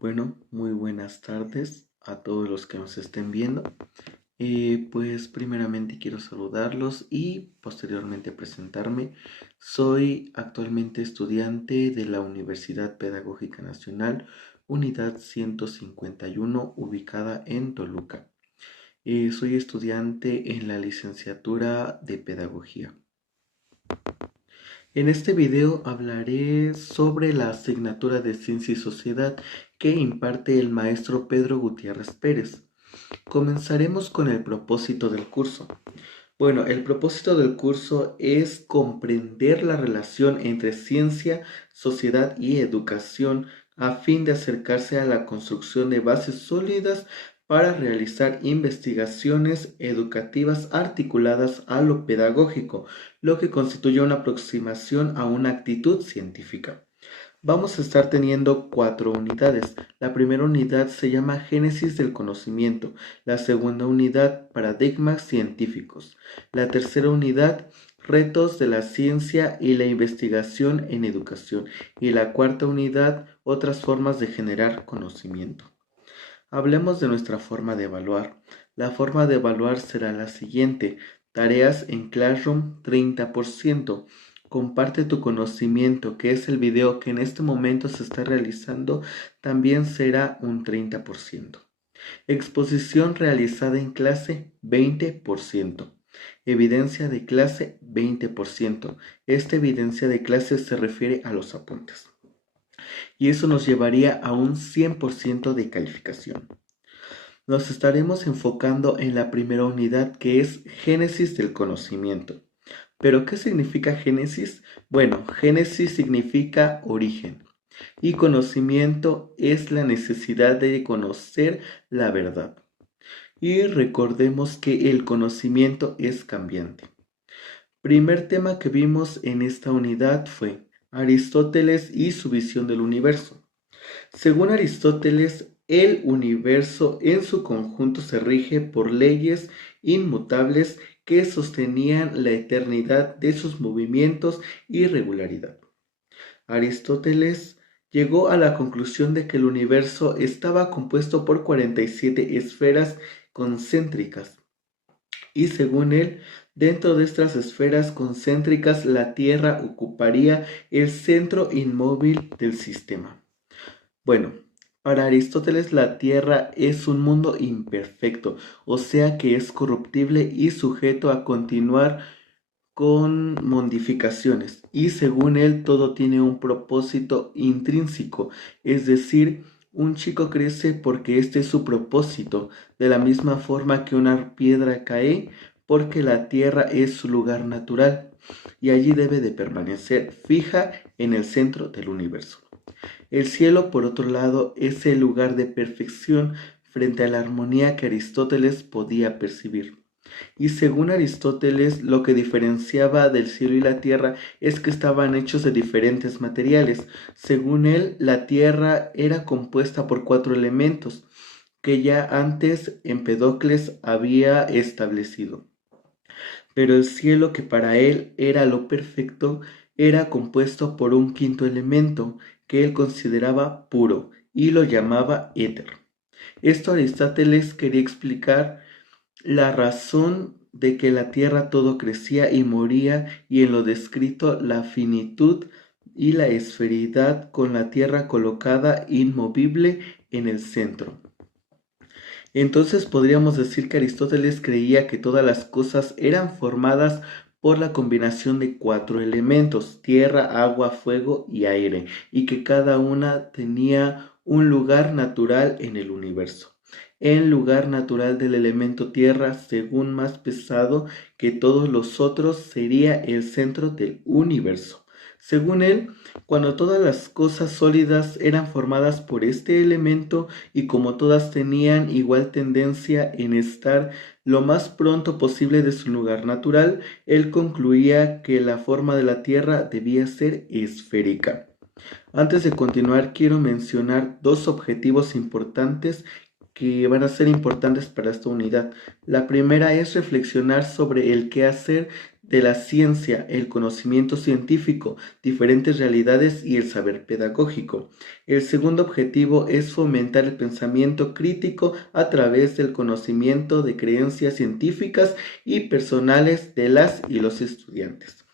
Bueno, muy buenas tardes a todos los que nos estén viendo. Pues primeramente quiero saludarlos y posteriormente presentarme. Soy actualmente estudiante de la Universidad Pedagógica Nacional, Unidad 151, ubicada en Toluca. Soy estudiante en la licenciatura de Pedagogía. En este video hablaré sobre la asignatura de Ciencia y Sociedad que imparte el maestro Pedro Gutiérrez Pérez. Comenzaremos con el propósito del curso. Bueno, el propósito del curso es comprender la relación entre ciencia, sociedad y educación a fin de acercarse a la construcción de bases sólidas para realizar investigaciones educativas articuladas a lo pedagógico, lo que constituye una aproximación a una actitud científica. Vamos a estar teniendo 4 unidades. La primera unidad se llama Génesis del conocimiento, la segunda unidad Paradigmas científicos, la tercera unidad Retos de la ciencia y la investigación en educación y la cuarta unidad Otras formas de generar conocimiento. Hablemos de nuestra forma de evaluar. La forma de evaluar será la siguiente: tareas en Classroom 30%. Comparte tu conocimiento, que es el video que en este momento se está realizando, también será un 30%. Exposición realizada en clase 20%. Evidencia de clase 20%. Esta evidencia de clase se refiere a los apuntes. Y eso nos llevaría a un 100% de calificación. Nos estaremos enfocando en la primera unidad, que es Génesis del conocimiento. ¿Pero qué significa Génesis? Bueno, Génesis significa origen y conocimiento es la necesidad de conocer la verdad. Y recordemos que el conocimiento es cambiante. Primer tema que vimos en esta unidad fue Aristóteles y su visión del universo. Según Aristóteles, el universo en su conjunto se rige por leyes inmutables que sostenían la eternidad de sus movimientos y regularidad. Aristóteles llegó a la conclusión de que el universo estaba compuesto por 47 esferas concéntricas y según él, dentro de estas esferas concéntricas la Tierra ocuparía el centro inmóvil del sistema. Bueno, para Aristóteles la Tierra es un mundo imperfecto, o sea que es corruptible y sujeto a continuar con modificaciones. Y según él, todo tiene un propósito intrínseco, es decir, un chico crece porque este es su propósito, de la misma forma que una piedra cae porque la Tierra es su lugar natural y allí debe de permanecer fija en el centro del universo. El cielo, por otro lado, es el lugar de perfección frente a la armonía que Aristóteles podía percibir. Y según Aristóteles, lo que diferenciaba del cielo y la tierra es que estaban hechos de diferentes materiales. Según él, la tierra era compuesta por 4 elementos que ya antes Empedocles había establecido. Pero el cielo, que para él era lo perfecto, era compuesto por un quinto elemento que él consideraba puro y lo llamaba éter. Esto Aristóteles quería explicar la razón de que la tierra todo crecía y moría y en lo descrito la finitud y la esferidad con la tierra colocada inmovible en el centro. Entonces podríamos decir que Aristóteles creía que todas las cosas eran formadas por la combinación de 4 elementos: tierra, agua, fuego y aire, y que cada una tenía un lugar natural en el universo. El lugar natural del elemento tierra, según más pesado que todos los otros, sería el centro del universo. Según él, cuando todas las cosas sólidas eran formadas por este elemento y como todas tenían igual tendencia en estar lo más pronto posible de su lugar natural, él concluía que la forma de la Tierra debía ser esférica. Antes de continuar, quiero mencionar 2 objetivos importantes que van a ser importantes para esta unidad. La primera es reflexionar sobre el qué hacer de la ciencia, el conocimiento científico, diferentes realidades y el saber pedagógico. El segundo objetivo es fomentar el pensamiento crítico a través del conocimiento de creencias científicas y personales de las y los estudiantes.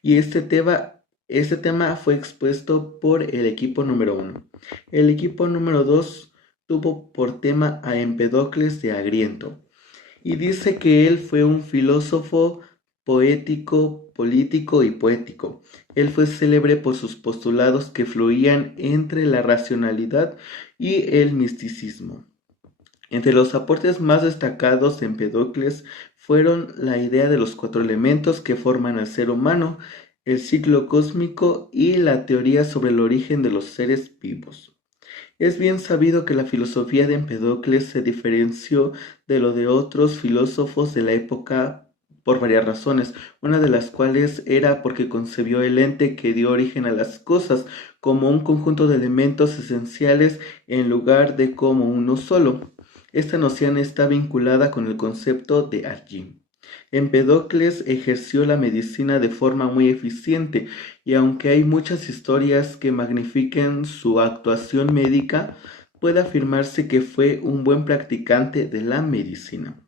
Y este tema fue expuesto por el equipo número 1. El equipo número 2 tuvo por tema a Empedocles de Agriento y dice que él fue un filósofo poético, político y poético. Él fue célebre por sus postulados que fluían entre la racionalidad y el misticismo. Entre los aportes más destacados de Empedocles fueron la idea de los 4 elementos que forman al ser humano, el ciclo cósmico y la teoría sobre el origen de los seres vivos. Es bien sabido que la filosofía de Empedocles se diferenció de lo de otros filósofos de la época por varias razones, una de las cuales era porque concebió el ente que dio origen a las cosas como un conjunto de elementos esenciales en lugar de como uno solo. Esta noción está vinculada con el concepto de allí. Empedocles ejerció la medicina de forma muy eficiente y aunque hay muchas historias que magnifiquen su actuación médica, puede afirmarse que fue un buen practicante de la medicina.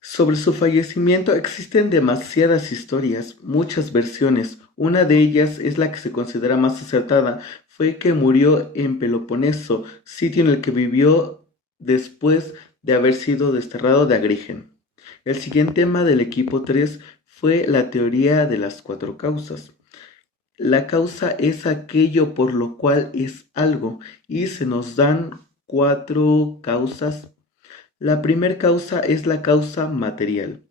Sobre su fallecimiento existen demasiadas historias, muchas versiones. Una de ellas es la que se considera más acertada, fue que murió en Peloponeso, sitio en el que vivió después de haber sido desterrado de Agrigen. El siguiente tema del equipo 3 fue la teoría de las 4 causas. La causa es aquello por lo cual es algo y se nos dan 4 causas. La primera causa es la causa material,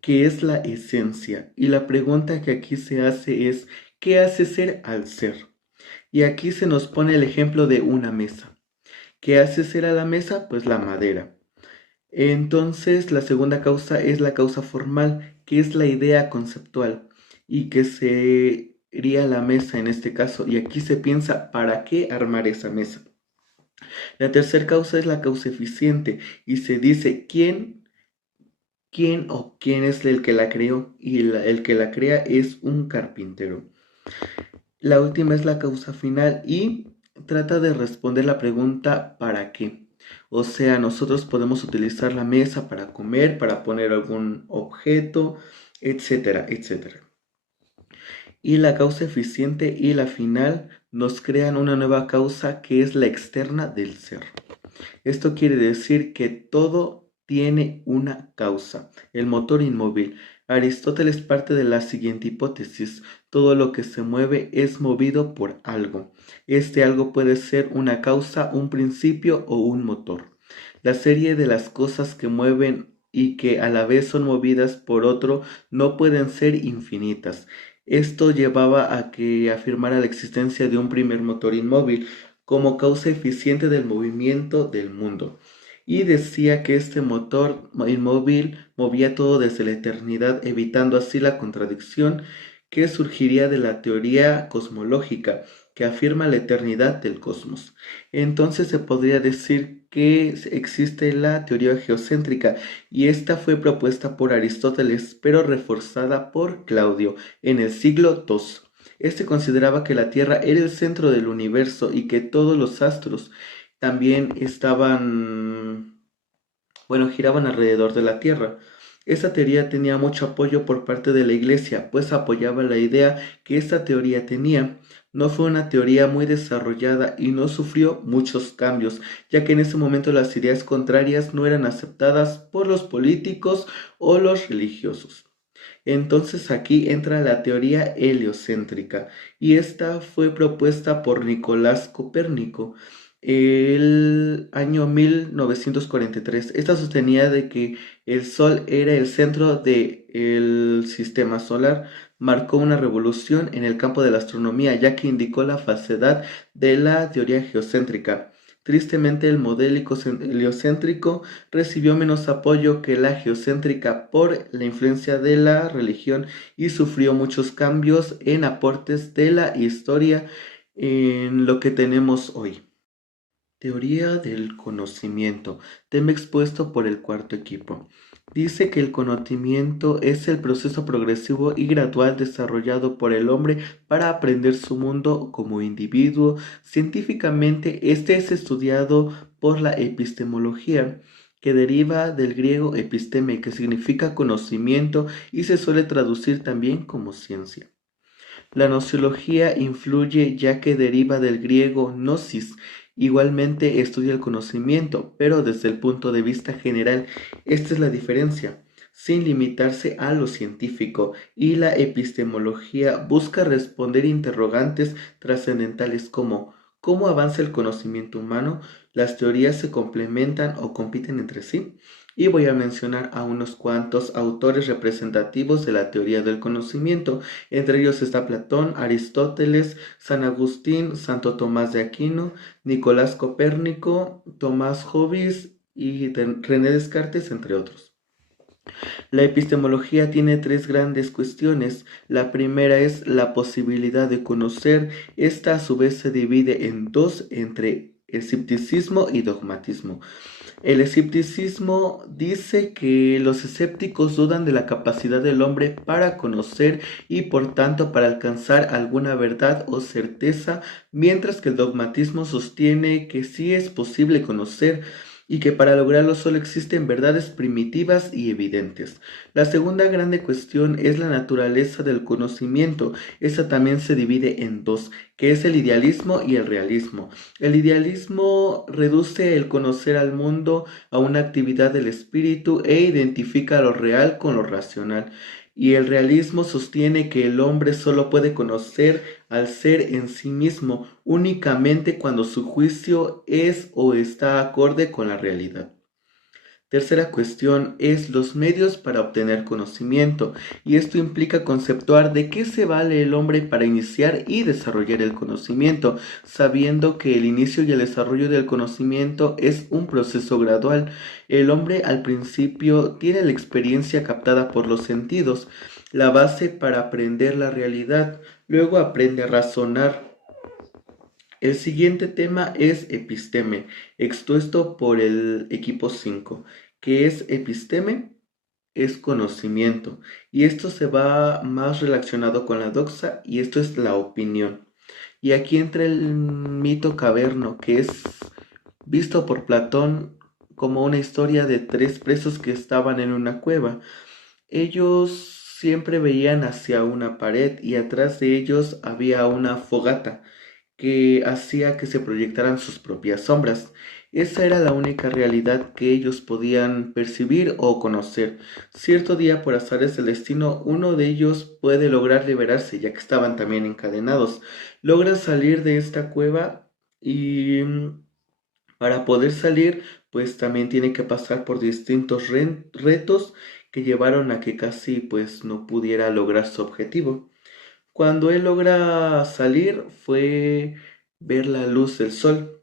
que es la esencia, y la pregunta que aquí se hace es, ¿qué hace ser al ser? Y aquí se nos pone el ejemplo de una mesa. ¿Qué hace ser a la mesa? Pues la madera. Entonces, la segunda causa es la causa formal, que es la idea conceptual, y que sería la mesa en este caso, y aquí se piensa, ¿para qué armar esa mesa? La tercera causa es la causa eficiente, y se dice, quién es el que la creó, y el que la crea es un carpintero. La última es la causa final y trata de responder la pregunta ¿para qué? O sea, nosotros podemos utilizar la mesa para comer, para poner algún objeto, etcétera, etcétera. Y la causa eficiente y la final nos crean una nueva causa que es la externa del ser. Esto quiere decir que todo tiene una causa, el motor inmóvil. Aristóteles parte de la siguiente hipótesis: todo lo que se mueve es movido por algo. Este algo puede ser una causa, un principio o un motor. La serie de las cosas que mueven y que a la vez son movidas por otro no pueden ser infinitas. Esto llevaba a que afirmara la existencia de un primer motor inmóvil como causa eficiente del movimiento del mundo, y decía que este motor inmóvil movía todo desde la eternidad, evitando así la contradicción que surgiría de la teoría cosmológica que afirma la eternidad del cosmos. Entonces se podría decir que existe la teoría geocéntrica y esta fue propuesta por Aristóteles pero reforzada por Claudio en el siglo II. Este consideraba que la Tierra era el centro del universo y que todos los astros también giraban alrededor de la Tierra. Esta teoría tenía mucho apoyo por parte de la Iglesia, pues apoyaba la idea que esta teoría tenía. No fue una teoría muy desarrollada y no sufrió muchos cambios, ya que en ese momento las ideas contrarias no eran aceptadas por los políticos o los religiosos. Entonces aquí entra la teoría heliocéntrica y esta fue propuesta por Nicolás Copérnico el año 1943. Esta sostenía de que el Sol era el centro del sistema solar. Marcó una revolución en el campo de la astronomía, ya que indicó la falsedad de la teoría geocéntrica. Tristemente, el modelo heliocéntrico recibió menos apoyo que la geocéntrica por la influencia de la religión y sufrió muchos cambios en aportes de la historia en lo que tenemos hoy. Teoría del conocimiento, tema expuesto por el cuarto equipo. Dice que el conocimiento es el proceso progresivo y gradual desarrollado por el hombre para aprender su mundo como individuo. Científicamente, este es estudiado por la epistemología, que deriva del griego episteme, que significa conocimiento y se suele traducir también como ciencia. La nociología influye ya que deriva del griego gnosis. Igualmente estudia el conocimiento, pero desde el punto de vista general. Esta es la diferencia, sin limitarse a lo científico, y la epistemología busca responder interrogantes trascendentales como ¿cómo avanza el conocimiento humano? ¿Las teorías se complementan o compiten entre sí? Y voy a mencionar a unos cuantos autores representativos de la teoría del conocimiento. Entre ellos está Platón, Aristóteles, San Agustín, Santo Tomás de Aquino, Nicolás Copérnico, Tomás Hobbes y René Descartes, entre otros. La epistemología tiene tres grandes cuestiones. La primera es la posibilidad de conocer. Esta a su vez se divide en dos, entre escepticismo y dogmatismo. El escepticismo dice que los escépticos dudan de la capacidad del hombre para conocer y por tanto para alcanzar alguna verdad o certeza, mientras que el dogmatismo sostiene que sí es posible conocer y que para lograrlo solo existen verdades primitivas y evidentes. La segunda grande cuestión es la naturaleza del conocimiento. Esta también se divide en dos, que es el idealismo y el realismo. El idealismo reduce el conocer al mundo a una actividad del espíritu e identifica lo real con lo racional. Y el realismo sostiene que el hombre solo puede conocer al ser en sí mismo únicamente cuando su juicio es o está acorde con la realidad. Tercera cuestión es los medios para obtener conocimiento, y esto implica conceptuar de qué se vale el hombre para iniciar y desarrollar el conocimiento, sabiendo que el inicio y el desarrollo del conocimiento es un proceso gradual. El hombre al principio tiene la experiencia captada por los sentidos, la base para aprender la realidad, luego aprende a razonar. El siguiente tema es episteme, expuesto por el equipo 5, que es episteme, es conocimiento, y esto se va más relacionado con la doxa, y esto es la opinión. Y aquí entra el mito caverno, que es visto por Platón como una historia de tres presos que estaban en una cueva. Ellos siempre veían hacia una pared y atrás de ellos había una fogata que hacía que se proyectaran sus propias sombras. Esa era la única realidad que ellos podían percibir o conocer. Cierto día, por azares del destino, uno de ellos puede lograr liberarse, ya que estaban también encadenados. Logra salir de esta cueva y para poder salir, pues también tiene que pasar por distintos retos que llevaron a que casi pues no pudiera lograr su objetivo. Cuando él logra salir fue ver la luz del sol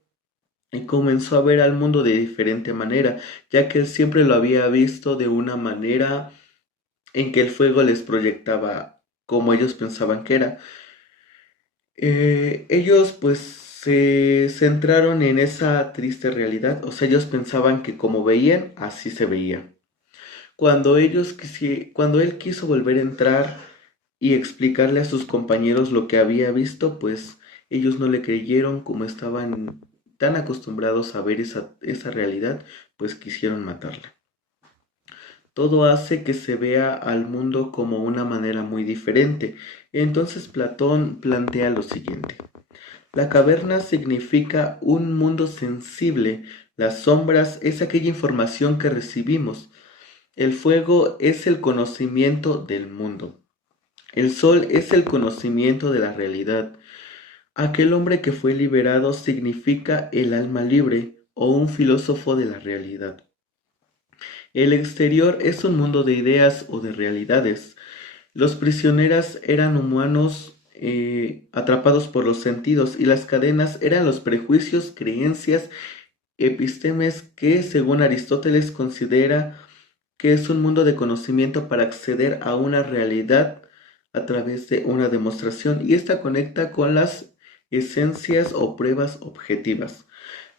y comenzó a ver al mundo de diferente manera, ya que él siempre lo había visto de una manera en que el fuego les proyectaba como ellos pensaban que era. Ellos pues se centraron en esa triste realidad, o sea, ellos pensaban que como veían, así se veía. Cuando él quiso volver a entrar y explicarle a sus compañeros lo que había visto, pues ellos no le creyeron, como estaban tan acostumbrados a ver esa realidad, pues quisieron matarla. Todo hace que se vea al mundo como una manera muy diferente. Entonces Platón plantea lo siguiente. La caverna significa un mundo sensible. Las sombras es aquella información que recibimos. El fuego es el conocimiento del mundo. El sol es el conocimiento de la realidad. Aquel hombre que fue liberado significa el alma libre o un filósofo de la realidad. El exterior es un mundo de ideas o de realidades. Los prisioneros eran humanos atrapados por los sentidos y las cadenas eran los prejuicios, creencias, epistemes que, según Aristóteles, considera que es un mundo de conocimiento para acceder a una realidad a través de una demostración y esta conecta con las esencias o pruebas objetivas.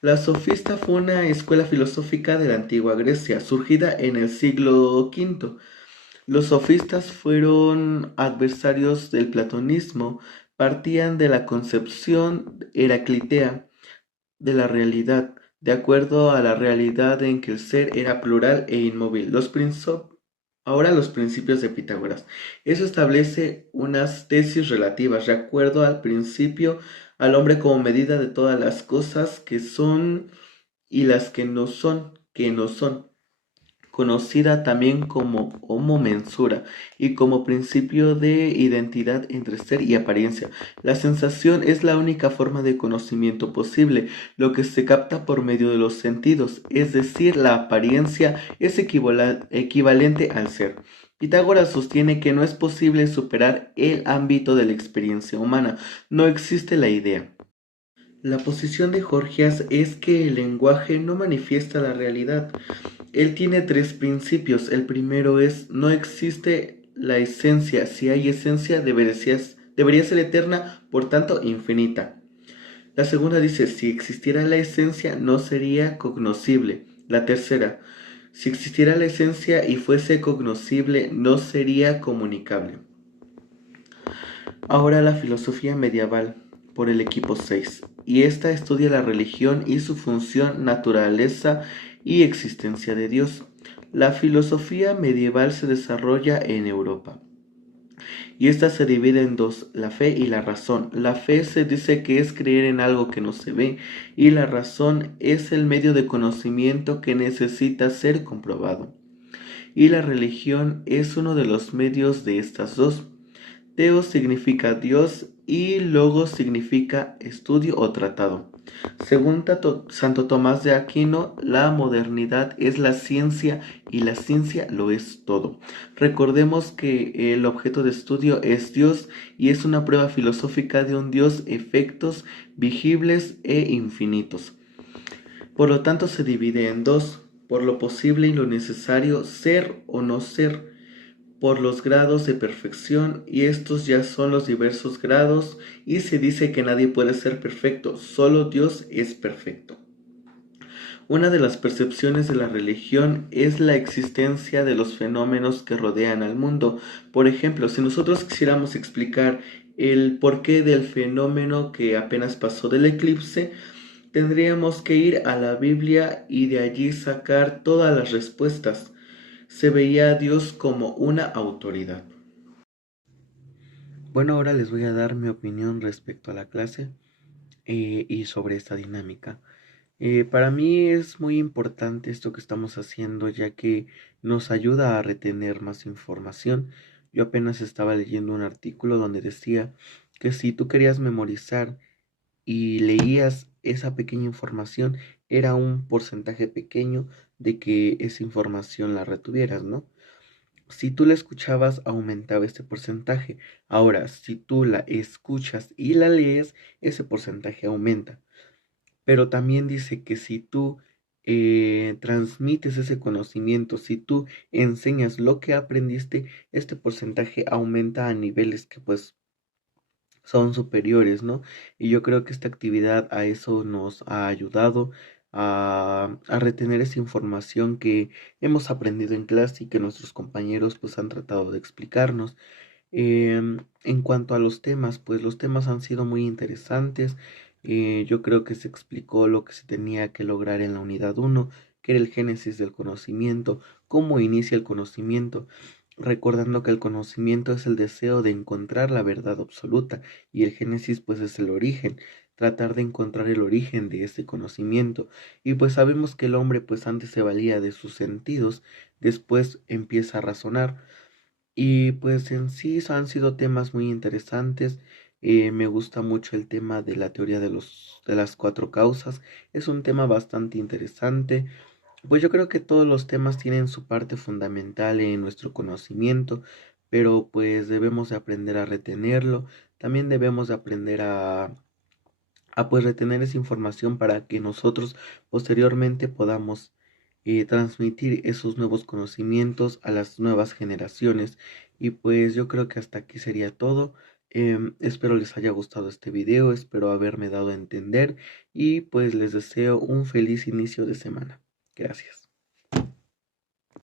La sofista fue una escuela filosófica de la antigua Grecia, surgida en el siglo V. Los sofistas fueron adversarios del platonismo, partían de la concepción heraclitea de la realidad, de acuerdo a la realidad en que el ser era plural e inmóvil. Ahora los principios de Pitágoras. Eso establece unas tesis relativas, de acuerdo al principio al hombre como medida de todas las cosas que son y las que no son, conocida también como homo mensura y como principio de identidad entre ser y apariencia. La sensación es la única forma de conocimiento posible, lo que se capta por medio de los sentidos, es decir, la apariencia es equivalente al ser. Pitágoras sostiene que no es posible superar el ámbito de la experiencia humana, no existe la idea. La posición de Gorgias es que el lenguaje no manifiesta la realidad. Él tiene tres principios. El primero es, no existe la esencia. Si hay esencia, debería ser eterna, por tanto, infinita. La segunda dice, si existiera la esencia, no sería cognoscible. La tercera, si existiera la esencia y fuese cognoscible, no sería comunicable. Ahora la filosofía medieval, por el equipo 6, y esta estudia la religión y su función, naturaleza y existencia de Dios. La filosofía medieval se desarrolla en Europa y esta se divide en dos, la fe y la razón. La fe se dice que es creer en algo que no se ve y la razón es el medio de conocimiento que necesita ser comprobado. Y la religión es uno de los medios de estas dos. Theos significa Dios y logos significa estudio o tratado. Según Santo Tomás de Aquino, la modernidad es la ciencia y la ciencia lo es todo. Recordemos que el objeto de estudio es Dios y es una prueba filosófica de un Dios efectos visibles e infinitos. Por lo tanto se divide en dos, por lo posible y lo necesario, ser o no ser, por los grados de perfección, y estos ya son los diversos grados, y se dice que nadie puede ser perfecto, solo Dios es perfecto. Una de las percepciones de la religión es la existencia de los fenómenos que rodean al mundo. Por ejemplo, si nosotros quisiéramos explicar el porqué del fenómeno que apenas pasó del eclipse, tendríamos que ir a la Biblia y de allí sacar todas las respuestas. Se veía a Dios como una autoridad. Bueno, ahora les voy a dar mi opinión respecto a la clase y sobre esta dinámica. Para mí es muy importante esto que estamos haciendo, ya que nos ayuda a retener más información. Yo apenas estaba leyendo un artículo donde decía que si tú querías memorizar y leías esa pequeña información, era un porcentaje pequeño de que esa información la retuvieras, ¿no? Si tú la escuchabas, aumentaba este porcentaje. Ahora, si tú la escuchas y la lees, ese porcentaje aumenta. Pero también dice que si tú transmites ese conocimiento, si tú enseñas lo que aprendiste, este porcentaje aumenta a niveles que pues son superiores, ¿no? Y yo creo que esta actividad a eso nos ha ayudado a retener esa información que hemos aprendido en clase y que nuestros compañeros pues han tratado de explicarnos. En cuanto a los temas, pues los temas han sido muy interesantes. Yo creo que se explicó lo que se tenía que lograr en la unidad uno, que era el génesis del conocimiento, cómo inicia el conocimiento, recordando que el conocimiento es el deseo de encontrar la verdad absoluta y el génesis pues es el origen, tratar de encontrar el origen de ese conocimiento. Y pues sabemos que el hombre pues antes se valía de sus sentidos, después empieza a razonar y pues en sí han sido temas muy interesantes. Me gusta mucho el tema de la teoría de las cuatro causas. Es un tema bastante interesante. Pues yo creo que todos los temas tienen su parte fundamental en nuestro conocimiento, pero pues debemos de aprender a retenerlo. También debemos de aprender a pues retener esa información para que nosotros posteriormente podamos transmitir esos nuevos conocimientos a las nuevas generaciones. Y pues yo creo que hasta aquí sería todo. Espero les haya gustado este video, espero haberme dado a entender y pues les deseo un feliz inicio de semana. Gracias.